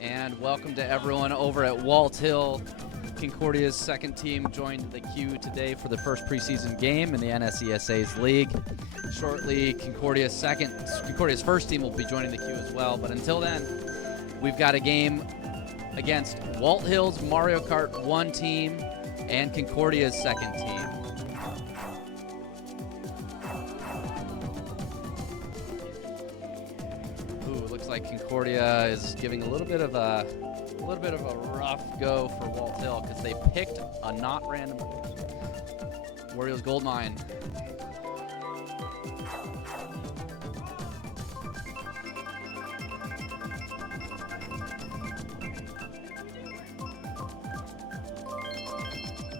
And welcome to everyone over at Walthill. Concordia's second team joined the queue today for the first preseason game in the NSCSA's league. Shortly, Concordia's first team will be joining the queue as well. But until then, we've got a game against Walthill's Mario Kart 1 team and Concordia's second team. Looks like Concordia is giving a little bit of a rough go for Walthill because they picked a not random course. Warriors Gold Mine.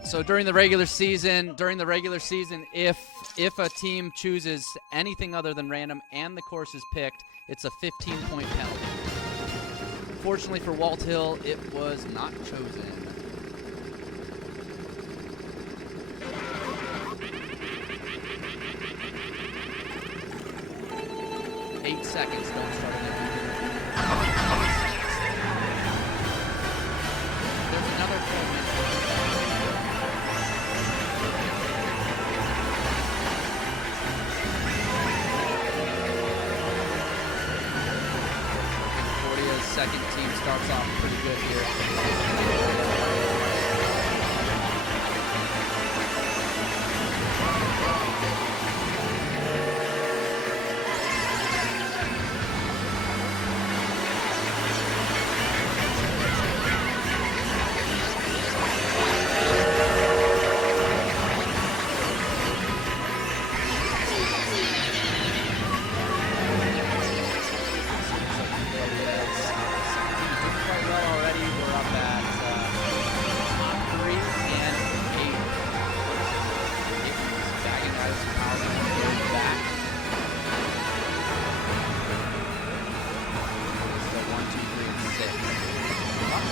So during the regular season, if a team chooses anything other than random and the course is picked, it's a 15-point penalty. Fortunately for Walthill, it was not chosen. Eight seconds, don't start it. There's another moment. Second team starts off pretty good here.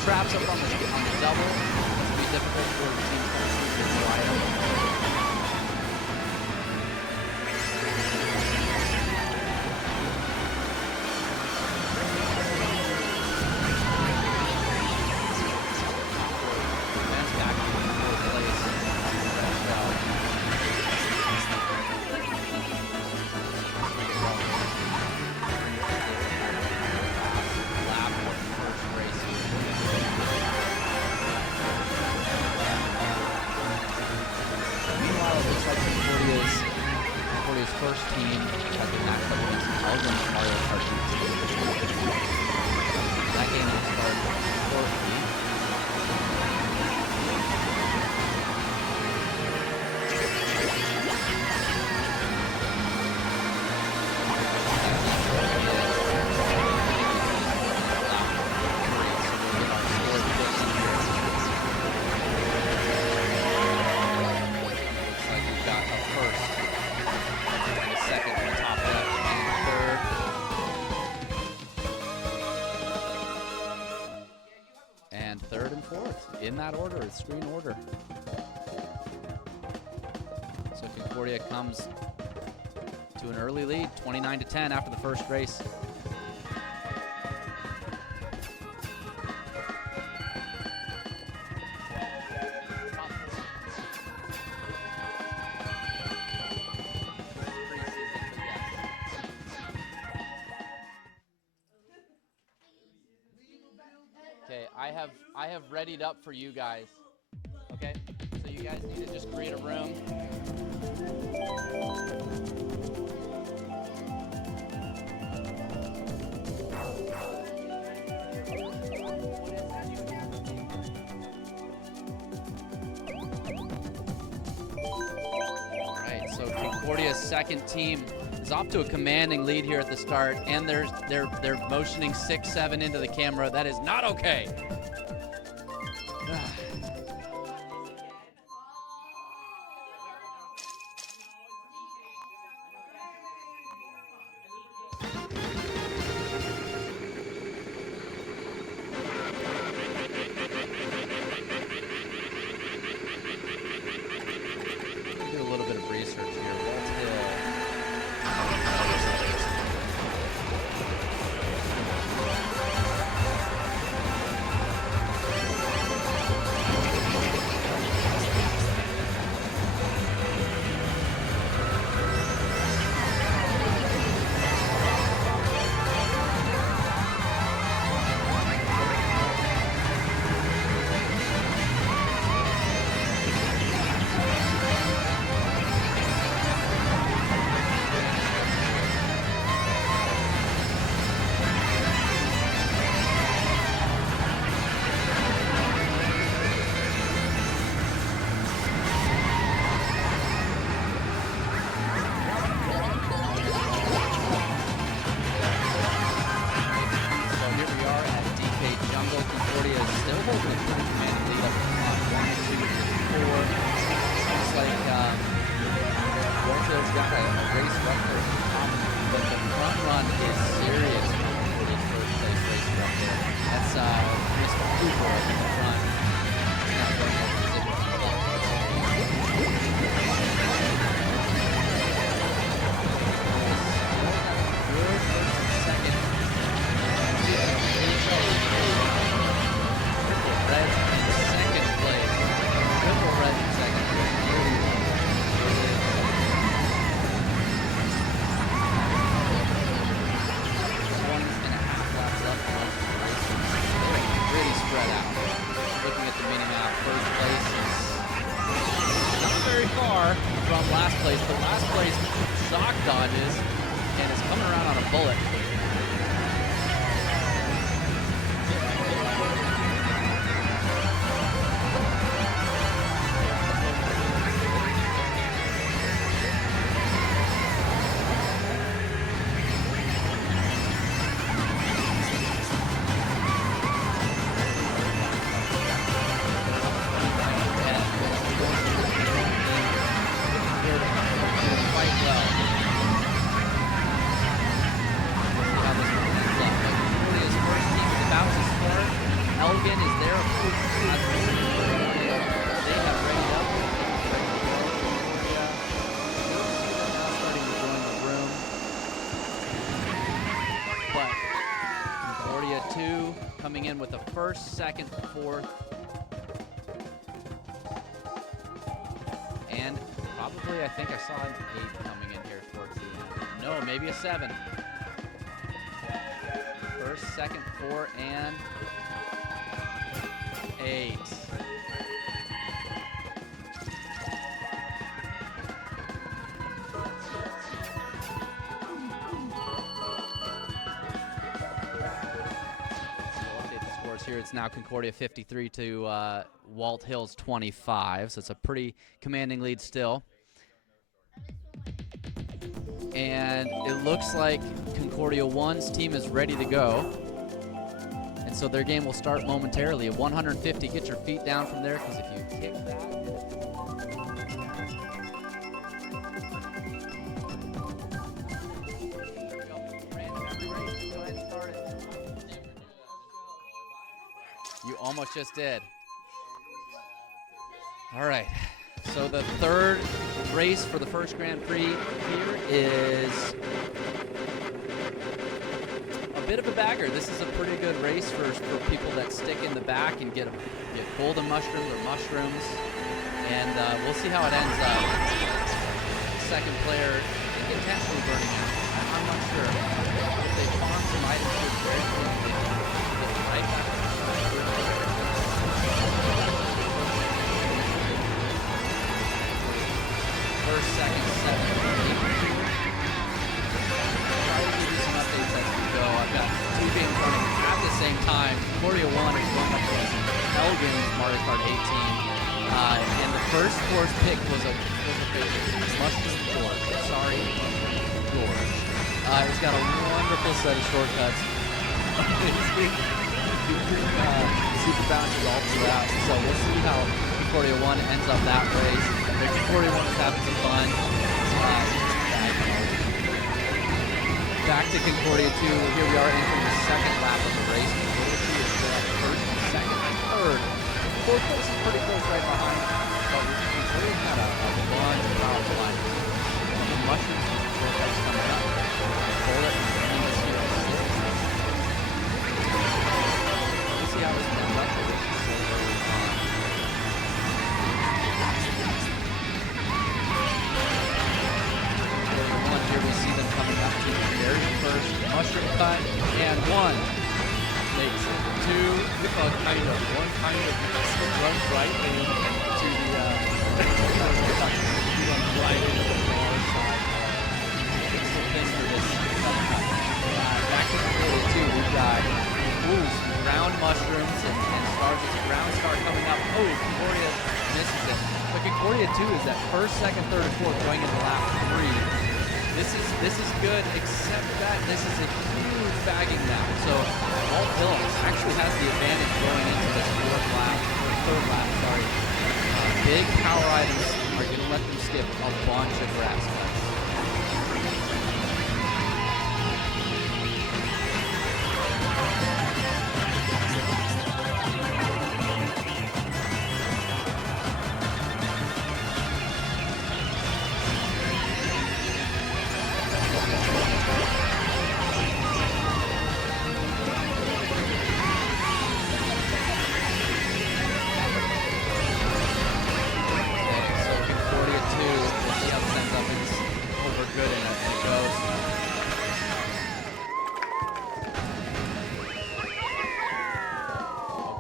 Traps up on the double. It's be difficult for the team to slide up. That's back in the fourth place. Lap for the first race. Meanwhile, it looks like Concordia's first team has been matched up against Elgin Mario Kart 2 team. That game will start shortly. Third and fourth in that order, screen order. So Concordia comes to an early lead, 29-10 after the first race. Okay, I have readied up for you guys. Okay, so you guys need to just create a room. All right, so Concordia's second team is off to a commanding lead here at the start, and they're motioning 6-7 into the camera. That is not okay. Do a little bit of research here. Walthill. holding a pretty commanding lead up on 1, 2, 4. Looks like Walthill's got a race record, but the front run is serious for this first place racer up there. That's Mr. Cooper up in the front. He's not going over position. Good first and second. Red in second place. Triple red in second place. 1.5 laps left. Really spread out. Looking at the mini map, first place is not very far from last place, but last place shock dodges and is coming around on a bullet. Elgin is there. They have readied up. Now starting to join the room. But Concordia 2 coming in with a first, second, fourth. And probably, I think I saw an 8 coming in here towards the end. No, maybe a 7. First, second, 4, and 8. Here it's now Concordia 53 to Walthill's 25, so it's a pretty commanding lead still. And it looks like Concordia 1's team is ready to go. And so their game will start momentarily at 150. Get your feet down from there, because if you kick that, you almost just did. All right. So the third race for the first Grand Prix here is a bit of a bagger. This is a pretty good race for people that stick in the back and get golden mushrooms or mushrooms. And we'll see how it ends up. Second player intentionally burning out. I'm not sure. If they farm some items to the very quickly, they get right back to the first, second, 7, 8. I'll give you some updates as we go. I've got 2 games running at the same time. Concordia 1 is going up against Elgin's Mario Kart 18. And the first course pick was a Mushroom Gorge. Sorry, Gorge. It's got a wonderful set of shortcuts. Super bounces all throughout. So we'll see how Concordia 1 ends up that race. Concordia 1 is having some fun. Back to Concordia 2. Here we are entering the second lap of the race. Concordia 2 is still at first, second, and third. Fourth place is pretty close right behind. But Concordia had a bunch of powerful lines. The mushrooms shortcuts coming up. Bullet and Venus here. We'll see how this ends up. Here we see them coming up to the very first mushroom cut, and 1 makes it. 2, one kind of runs right into the runs right into the far side. It's the thing for this cut. Back to Concordia 2, we've got ground mushrooms and stars. It's a ground star coming up. Oh, Concordia misses it. But Concordia 2 is that first, second, third, and fourth going into lap 3. This is good, except that this is a huge bagging map. So Walthill actually has the advantage going into this fourth big power items are going to let them skip a bunch of grass cuts.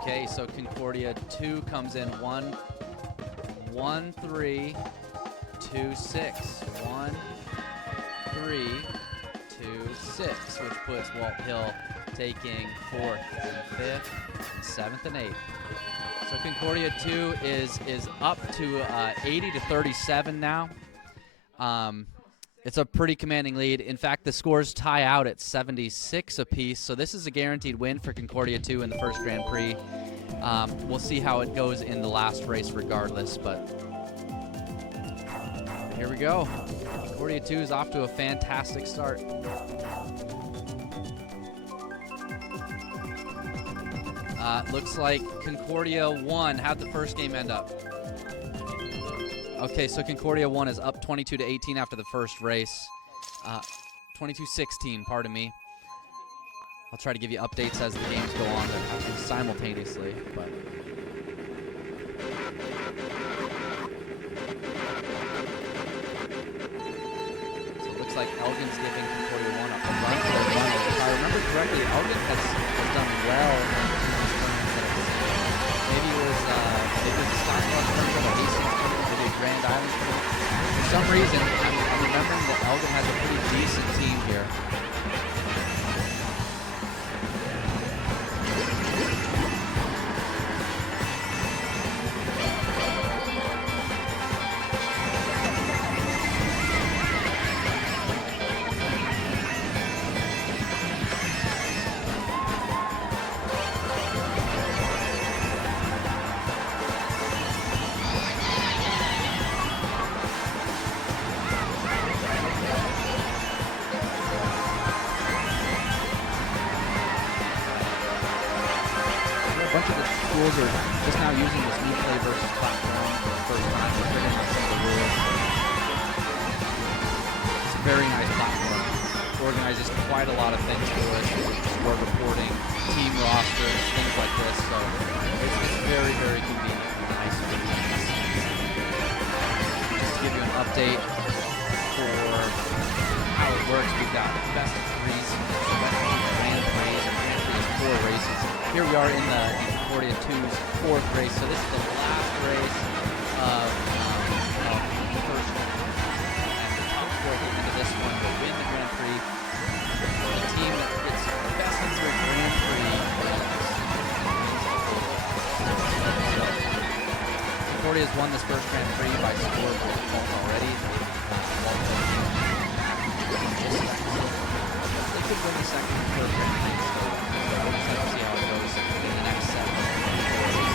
Okay, so Concordia 2 comes in 1, 1, 3, 2, 6. 1, 3, 2, 6, which puts Walthill taking 4th and 5th and 7th and 8th. So Concordia 2 is up to 80 to 37 now. It's a pretty commanding lead. In fact, the scores tie out at 76 apiece, so this is a guaranteed win for Concordia 2 in the first Grand Prix. We'll see how it goes in the last race regardless, but here we go. Concordia 2 is off to a fantastic start. Looks like Concordia 1. How'd the first game end up? Okay, so Concordia 1 is up 22 to 18 after the first race. 22-16, pardon me. I'll try to give you updates as the games go on. They're happening simultaneously, but so it looks like Elgin's giving Concordia 1 a run for their money. If I remember correctly, Elgin has done well in these tournaments that I've seen. Maybe it was the Stock tournament or Hastings tournament, maybe a Grand Island tournament. For some reason, I'm remembering that Elgin has a pretty decent team here. A bunch of the schools are just now using this new play versus platform for the first time. They're figuring out some of the rules. It's a very nice platform. It organizes quite a lot of things for us. Score reporting, team rosters, things like this. So it's very, very convenient and nice for the teams. Just to give you an update for how it works, we've got best of threes, best of Grand Prix, and Grand Prix is 4 races. Here we are in the Concordia 2's 4th race, so this is the last race of the first one. And the top 4 at the end of this one will win the Grand Prix. The team that gets best into a Grand Prix Concordia has won this first Grand Prix by score by default already. They could win the second and third Grand Prix, so we'll just have to see how it goes in the next 7 races.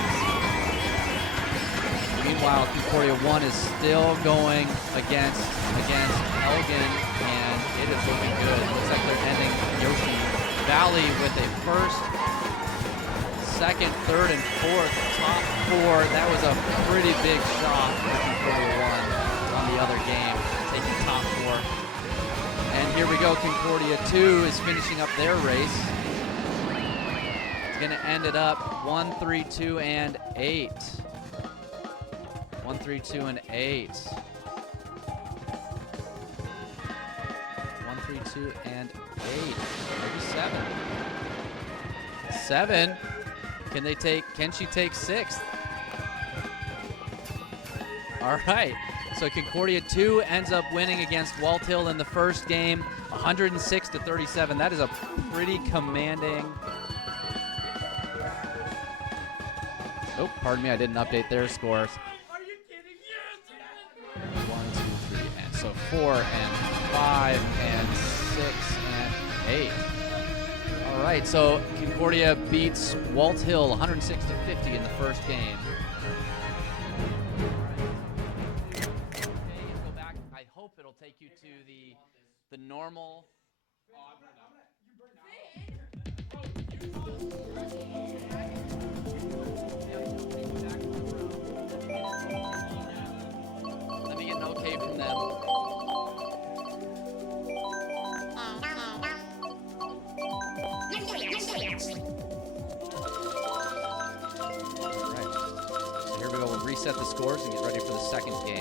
Meanwhile, Concordia 1 is still going against Elgin, and it is looking good. It looks like they're ending Yoshi Valley with a first, second, third, and fourth top 4. That was a pretty big shot for Concordia 1 on the other game, taking top 4. And here we go, Concordia 2 is finishing up their race. It's going to end it up 1, 3, 2, and 8. 1, 3, 2, and 8. 1, 3, 2, and 8. Maybe 7. 7. Can she take 6th? All right. So Concordia 2 ends up winning against Walthill in the first game, 106 to 37. That is a pretty commanding. Oh, pardon me, I didn't update their scores. Are you kidding? Yes! 1, 2, 3, and so 4 and 5 and 6 and 8. All right, so Concordia beats Walthill 106 to 50 in the first game. reset the scores and get ready for the second game.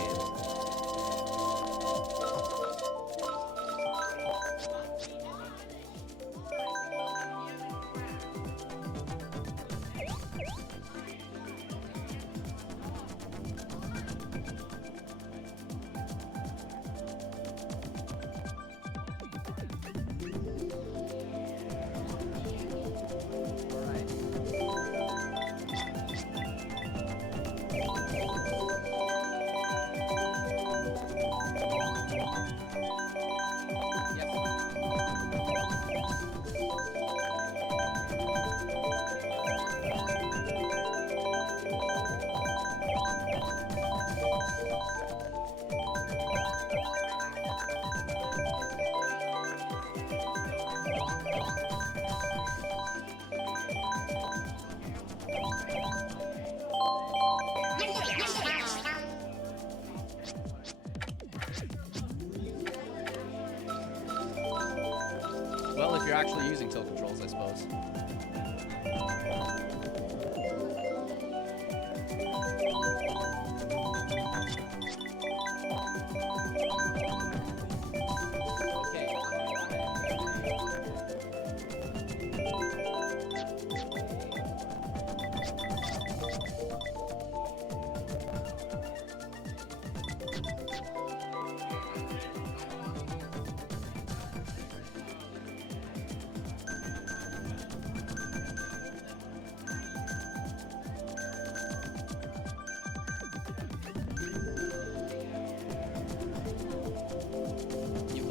Well, if you're actually using tilt controls, I suppose.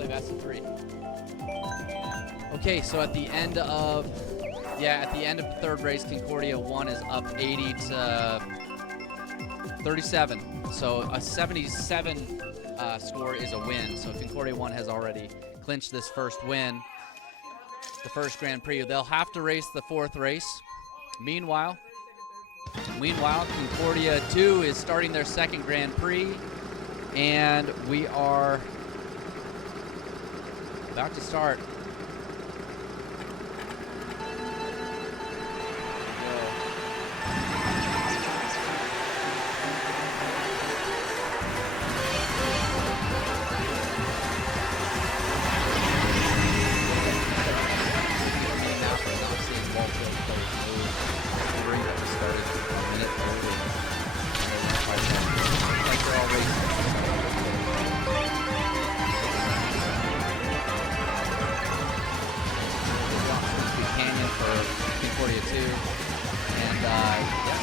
Best of 3. Okay, so at the end of the third race, Concordia 1 is up 80 to 37. So a 77 score is a win. So Concordia 1 has already clinched this first win, the first Grand Prix. They'll have to race the fourth race. Meanwhile, Concordia 2 is starting their second Grand Prix, and we are about to start.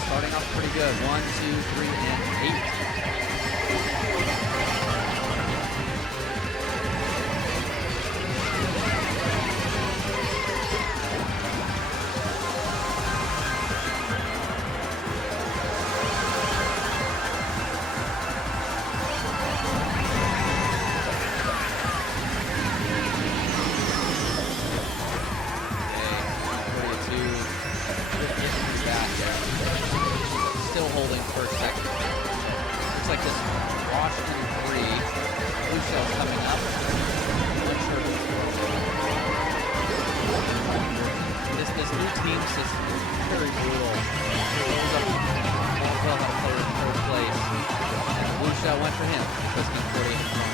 Starting off pretty good. 1, 2, 3, and 8. Still holding first, second. Looks like this Washington 3. Blue shell's coming up. Not sure who's this new team system is very brutal. Walthill had a player in third place. And the blue shell went for him because Concordia had won.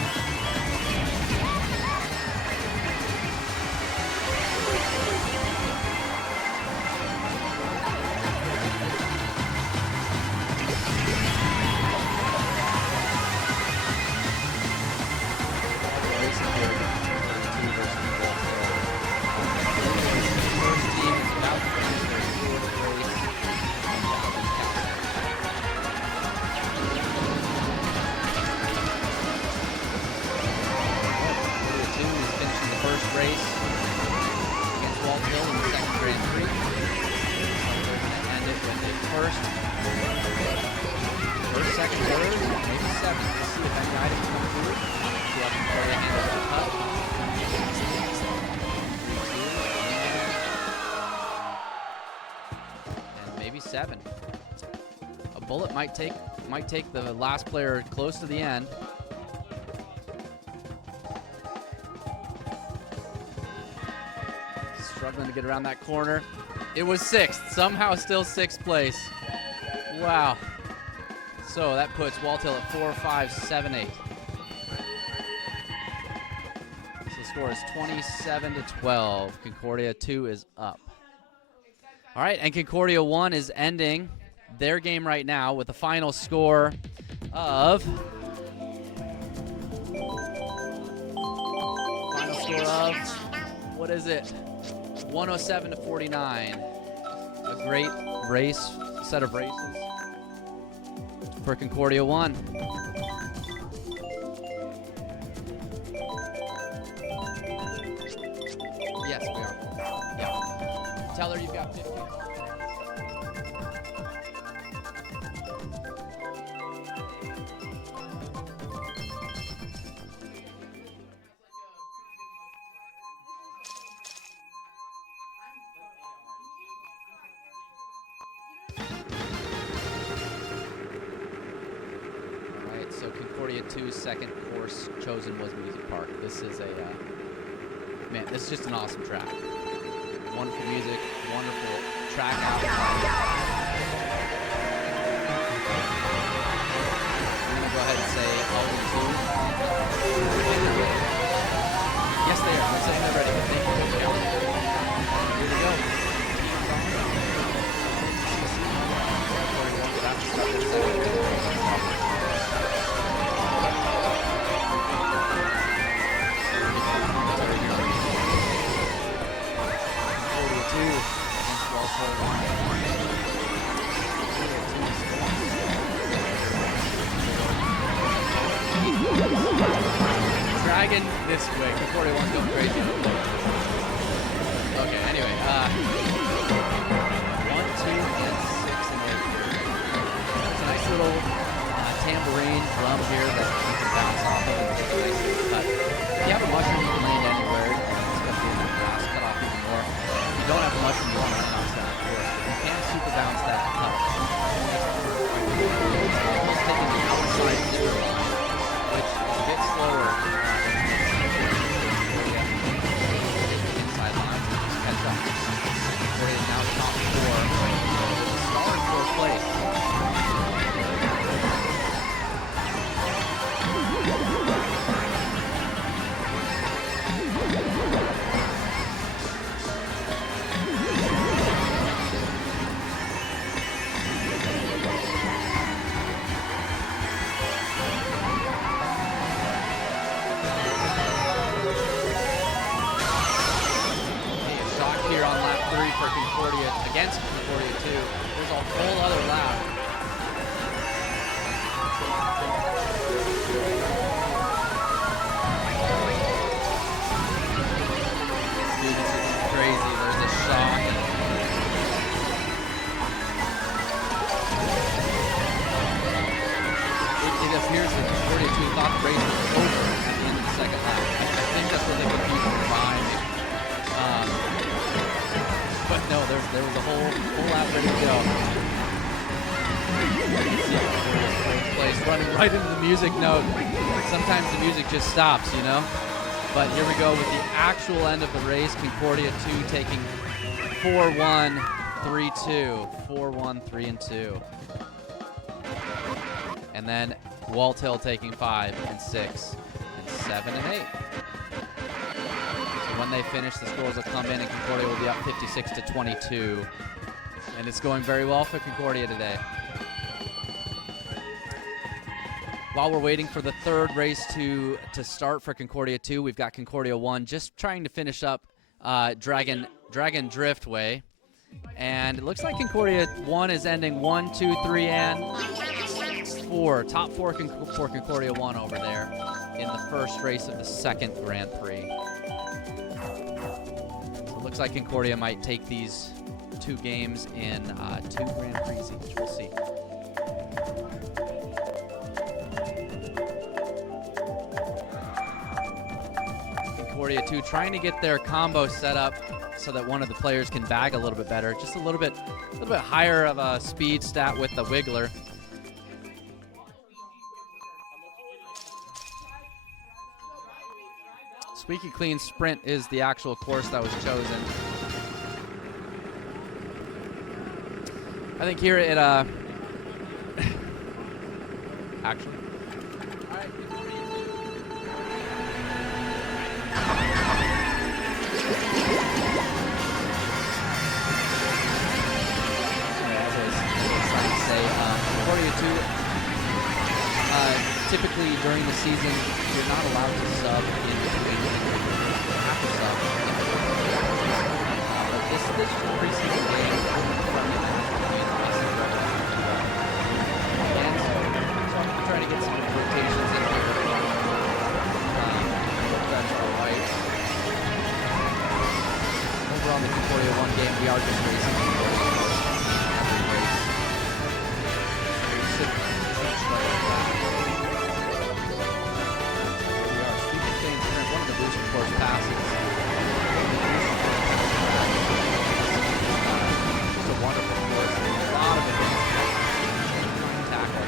Race against Walthill in the second Grand Prix. And it went in first, second, third, maybe seventh. Let's see if that guy didn't come through. See how Concordia handles the cut. 3-2. And maybe 7. A bullet might take the last player close to the end. Struggling to get around that corner. It was 6th, somehow still 6th place. Wow. So that puts Walthill at 4, 5, 7, 8. So the score is 27-12. Concordia 2 is up. All right, and Concordia 1 is ending their game right now with a final score of what is it? 107-49. A great race, set of races for Concordia 1. Yes, we are. Yeah. Tell her you've got 15. So Concordia 2's second course chosen was Music Park. This is a, man, this is just an awesome track. Wonderful music, wonderful track out. I'm gonna go ahead and say Elgin 2. Yes, they are. I'm saying they're ready. Thank you. Here we go. Dragon this way. Concordia 1's going crazy. Okay, anyway. 1, 2, and 6, and 8. It's a nice little tambourine drum here that you can bounce off of and take a nice little cut. If you have a mushroom, you can land anywhere, especially in the grass, cut off even more. If you don't have a mushroom, you want to bounce that, of course. You can super bounce that cut. Almost taking the outside zero line, which is a bit slower. Inside line, catch up. Concordia is now top 4 with a solid 4th place. Here on lap 3 for Concordia against Concordia 2. There's a whole other lap. Dude, this is crazy. There's a shock. It appears that Concordia 2 thought the race was over at the end of the second lap. I think that's what they confused with behind me. But no, there was a whole lap ready to go. Fourth place, running right into the music note. Sometimes the music just stops, you know? But here we go with the actual end of the race. Concordia 2 taking 4-1, 3-2. 4-1, 3-2. And then Walthill taking 5 and 6 and 7 and 8. When they finish, the scores will come in and Concordia will be up 56-22. And it's going very well for Concordia today. While we're waiting for the third race to start for Concordia 2, we've got Concordia 1 just trying to finish up Dragon Driftway. And it looks like Concordia 1 is ending 1, 2, 3, and 4. Top 4 for Concordia 1 over there in the first race of the second Grand Prix. Looks like Concordia might take these 2 games in 2 Grand Prix each. We'll see. Concordia 2 trying to get their combo set up so that one of the players can bag a little bit better. Just a little bit higher of a speed stat with the wiggler. Squeaky Clean Sprint is the actual course that was chosen. I think here it actually. All right, Concordia 2, typically during the season, you're not allowed to sub in between. You have to sub. But this is a preseason game. And so I'm trying to get some rotations in here. That's all right. Over on the Concordia 1 game, we are just racing Concordia. Course passes. Just a wonderful course. A lot of advanced tackle.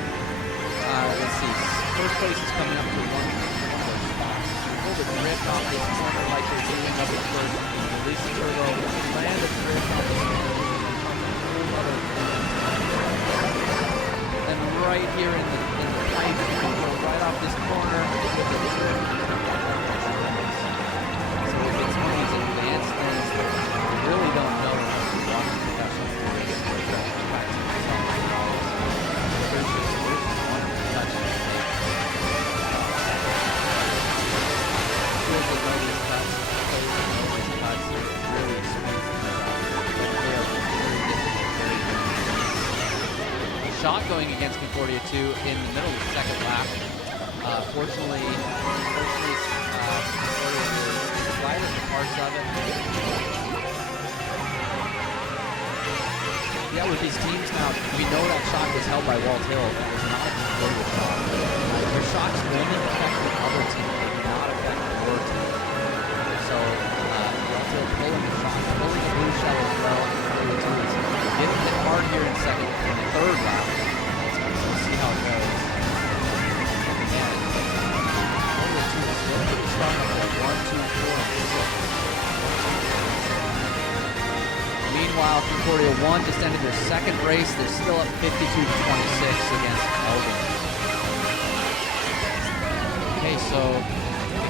Let's see. First place is coming up to one of those spots. Pull the drift off this corner like they're doing up at first. Release the turbo. Land the drift off this corner. And right here in the pipe, you can go right off this corner with the drift. Advanced things that you really don't know unless you watch professional race. There's just one touch. Feels as though these cuts, really squeeze them out. They are very difficult. Shot going against Concordia 2 in the middle of the second lap. Fortunately, parts of it. Yeah, with these teams now, we know that shot was held by Walthill. It was not a Concordia shot. Their shots only affect the other team. They do not affect your team. So, Walthill pulling the shot, pulling the blue shell as well. Concordia 2 is getting hit hard here in third lap. So we'll see how it goes. And Concordia 2 is still pretty strong up there. 1, 2, 4, and 6. Meanwhile, Concordia 1 just ended their second race. They're still up 52-26 against Elgin. Okay, so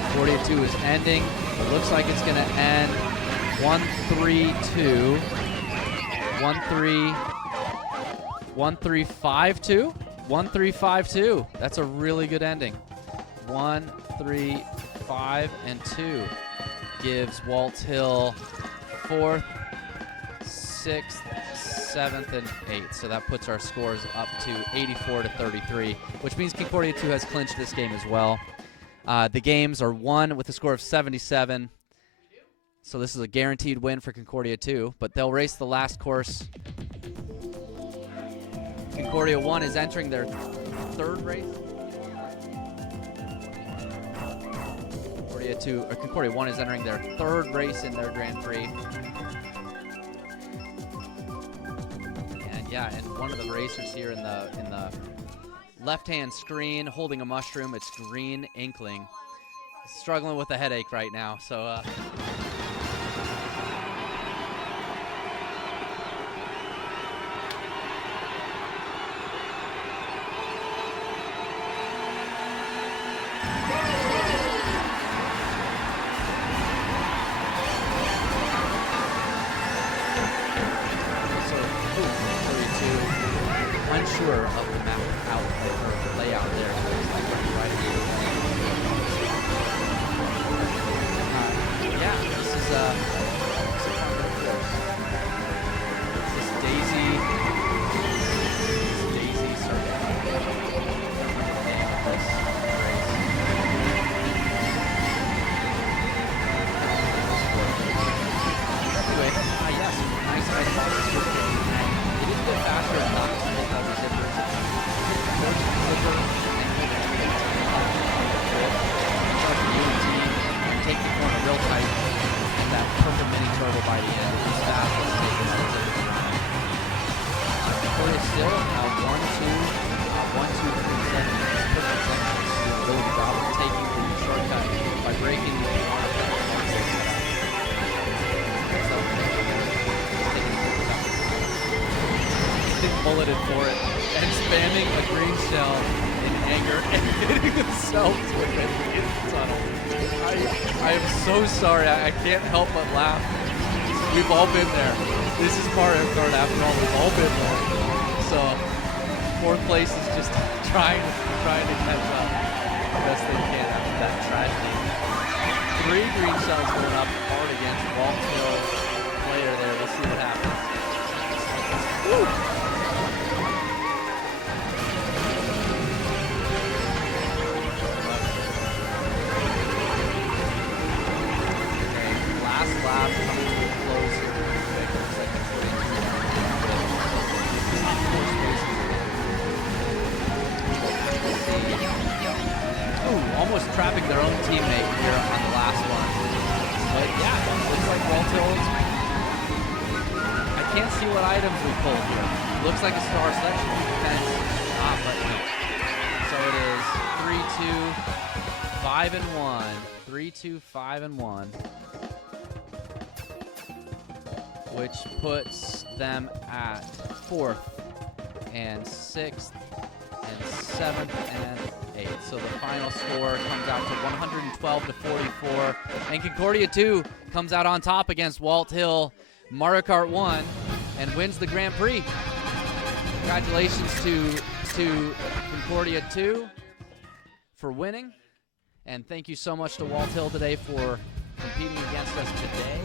Concordia 2 is ending. It looks like it's going to end 1-3-2. 1-3-5-2? 1-3-5-2. That's a really good ending. 1-3-5-2 gives Walthill 4th, 6th, 7th, and 8th. So that puts our scores up to 84-33, which means Concordia 2 has clinched this game as well. The games are won with a score of 77. So this is a guaranteed win for Concordia 2, but they'll race the last course. Concordia 1 is entering their third race. Concordia 1 is entering their third race in their Grand Prix. And yeah, and one of the racers here in the left-hand screen holding a mushroom, it's Green Inkling. Struggling with a headache right now, so unsure of the map out or the layout there. So it's like right here. Yeah, this is a fun little course. This is Daisy Circuit. This race. Anyway, yes, nice box. It is a bit faster than not. Take the corner real tight, and that perfect mini turbo by the end. It's fast. Let's take this as Concordia still 1, 2, 3, 7. Perfect section. Doing a really good job of taking the shortcut by breaking the bulleted for it and spamming a green shell in anger and hitting themselves with it in the tunnel. I am so sorry. I can't help but laugh. We've all been there. This is Mario Kart after all. We've all been there. So, fourth place is just trying to catch up the best they can after that tragedy. 3 green shells going up hard against Walthill player there. We'll see what happens. Woo! Last lap coming to a close here. Looks like top 4 spaces. Ooh, almost trapping their own teammate here on the last one. But yeah, looks like Walthill. I can't see what items we pulled here. Looks like a star selection defense. But no. So it is 3-2, 5-1. 3-2, 5-1. Which puts them at 4th and 6th and 7th and 8th. So the final score comes out to 112-44. And Concordia 2 comes out on top against Walthill Mario Kart 1 and wins the Grand Prix. Congratulations to Concordia 2 for winning. And thank you so much to Walthill today for competing against us today.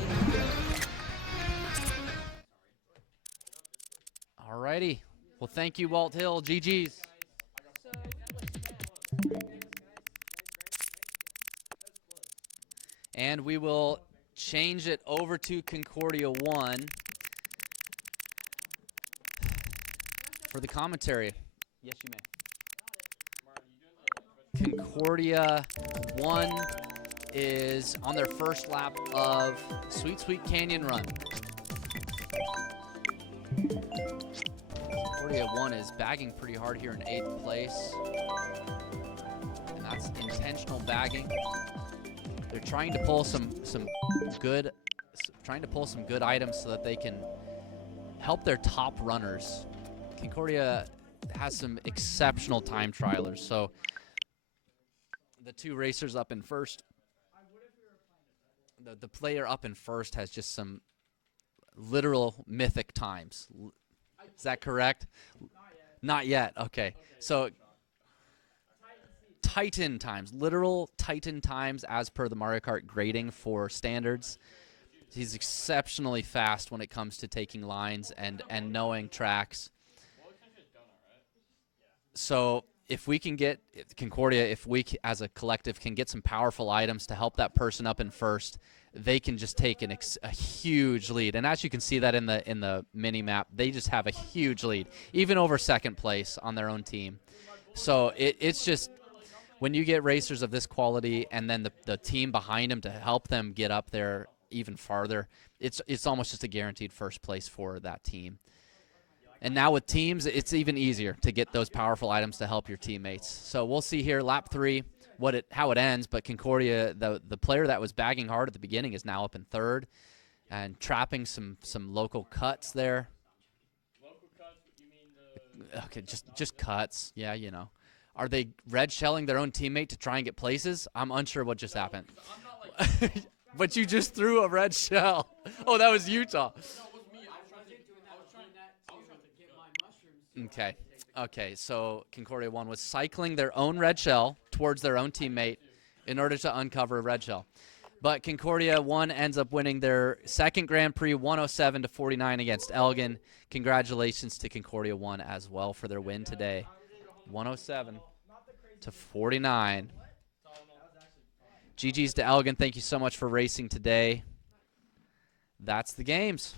Alrighty. Well, thank you, Walthill. GG's. And we will change it over to Concordia 1 for the commentary. Yes, you may. Concordia 1 is on their first lap of Sweet Sweet Canyon Run. Concordia 1 is bagging pretty hard here in 8th place. And that's intentional bagging. They're trying to pull some good items so that they can help their top runners. Concordia has some exceptional time trialers, so the 2 racers up in first, the player up in first has just some literal mythic times. Is that correct? Not yet. Okay. So Titan times, literal Titan times as per the Mario Kart grading for standards. He's exceptionally fast when it comes to taking lines and knowing tracks. So if we can get Concordia, if we as a collective can get some powerful items to help that person up in first, they can just take a huge lead. And as you can see that in the mini map, they just have a huge lead, even over second place on their own team. So it's just when you get racers of this quality and then the team behind them to help them get up there even farther, it's almost just a guaranteed first place for that team. And now with teams, it's even easier to get those powerful items to help your teammates. So we'll see here, lap 3, how it ends. But Concordia, the player that was bagging hard at the beginning, is now up in 3rd and trapping some local cuts there. Local cuts? You mean Okay, just cuts. Yeah, you know. Are they red shelling their own teammate to try and get places? I'm unsure what just happened. I'm not like But you just threw a red shell. Oh, that was Utah. No, it was me. I was trying to get my mushrooms. Okay, so Concordia 1 was cycling their own red shell towards their own teammate in order to uncover a red shell. But Concordia 1 ends up winning their second Grand Prix 107-49 against Elgin. Congratulations to Concordia 1 as well for their win today. 107-49. GG's to Elgin. Thank you so much for racing today. That's the games.